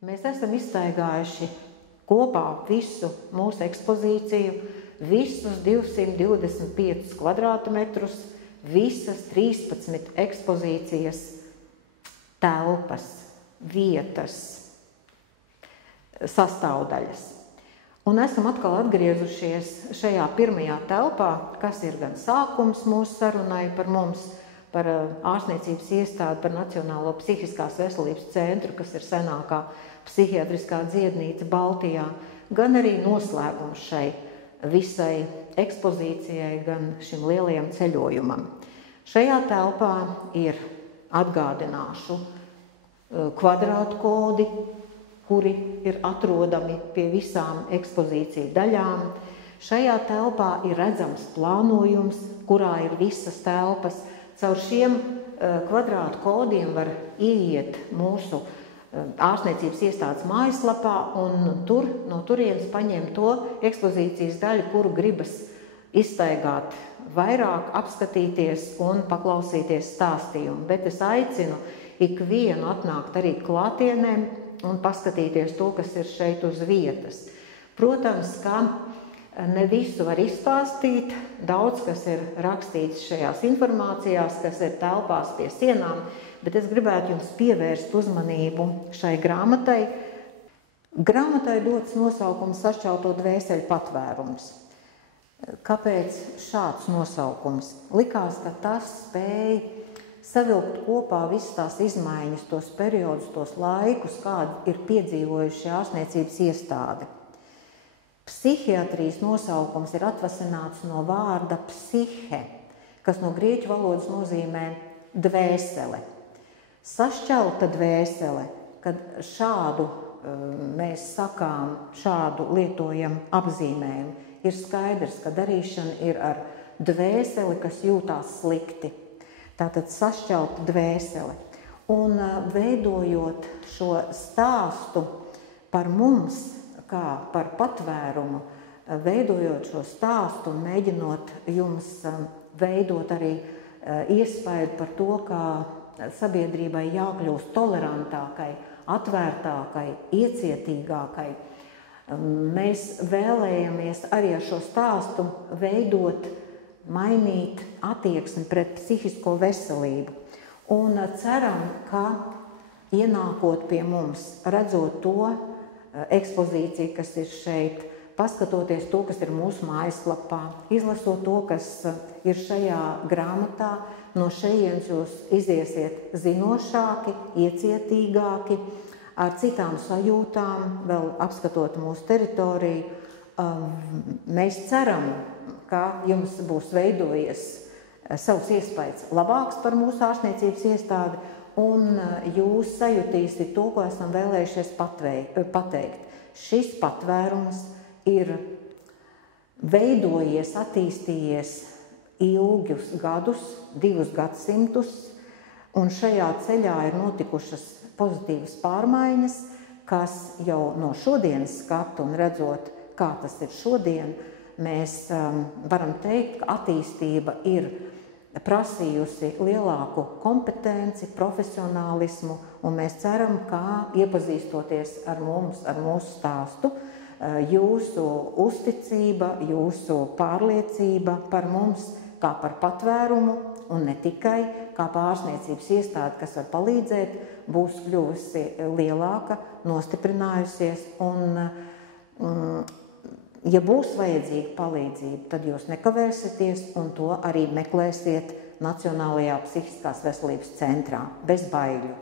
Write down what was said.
Mēs esam izstaigājuši kopā visu mūsu ekspozīciju, visus 225 kvadrātmetrus, visas 13 ekspozīcijas telpas, vietas, sastāvdaļas. Un esam atkal atgriezušies šajā pirmajā telpā, kas ir gan sākums mūsu sarunai par mums, par ārstniecības iestādi, par Nacionālo psihiskās veselības centru, kas ir senākā psihiatriskā dziednīca Baltijā, gan arī noslēgums šai visai ekspozīcijai, gan šim lielajam ceļojumam. Šajā telpā ir, atgādināšu, kvadrātkodi, kuri ir atrodami pie visām ekspozīciju daļām. Šajā telpā ir redzams plānojums, kurā ir visas telpas. Caur šiem kvadrātkodiem var ieiet mūsu ārstniecības iestādes mājaslapā un no turienes paņemt to ekspozīcijas daļu, kuru gribas izstaigāt vairāk, apskatīties un paklausīties stāstījumu. Bet es aicinu ikvienu atnākt arī klātienēm un paskatīties to, kas ir šeit uz vietas. Protams, ka ne visu var izstāstīt, daudz, kas ir rakstīts šajās informācijās, kas ir telpās pie sienām, bet es gribētu jums pievērst uzmanību šai grāmatai. Grāmatai dots nosaukums Sašķelto dvēseli patvērums. Kāpēc šāds nosaukums? Likās, ka tas spēj savilkt kopā visas tās izmaiņas, tos periodus, tos laikus, kādi ir piedzīvojuši ārstniecības iestāde. Psihiatrijas nosaukums ir atvasināts no vārda psihe, kas no grieķu valodas nozīmē dvēsele. Sašķelta dvēsele, kad šādu mēs sakām, šādu lietojam apzīmējumu, ir skaidrs, ka darīšana ir ar dvēseli, kas jūtās slikti. Tātad sašķelta dvēsele. Un veidojot šo stāstu par mums, kā par patvērumu, veidojot šo stāstu un mēģinot jums veidot arī iespēju par to, kā sabiedrībai jākļūst tolerantākai, atvērtākai, iecietīgākai. Mēs vēlējamies arī ar šo stāstu veidot, mainīt attieksmi pret psihisko veselību. Un ceram, ka ienākot pie mums, redzot to ekspozīciju, kas ir šeit, paskatoties to, kas ir mūsu mājaslapā, izlasot to, kas ir šajā grāmatā, no šejienes jūs iziesiet zinošāki, iecietīgāki, ar citām sajūtām, vēl apskatot mūsu teritoriju. Mēs ceram, ka jums būs veidojies savs iespējas labāks par mūsu ārstniecības iestādi, un jūs sajutīsiet to, ko esam vēlējušies pateikt. Šis patvērums ir veidojies, attīstījies ilgus gadus, 2 gadsimtus, un šajā ceļā ir notikušas pozitīvas pārmaiņas, kas jau no šodienas skatu un redzot, kā tas ir šodien, mēs varam teikt, ka attīstība ir prasījusi lielāku kompetenci, profesionālismu, un mēs ceram, ka iepazīstoties ar mums, ar mūsu stāstu, jūsu uzticība, jūsu pārliecība par mums kā par patvērumu, un ne tikai kā par ārstniecības iestādi, kas var palīdzēt, būs kļuvusi lielāka, nostiprinājusies, un ja būs vajadzīga palīdzība, tad jūs nekavēsieties un to arī meklēsiet Nacionālajā psihiskās veselības centrā bez baiļu.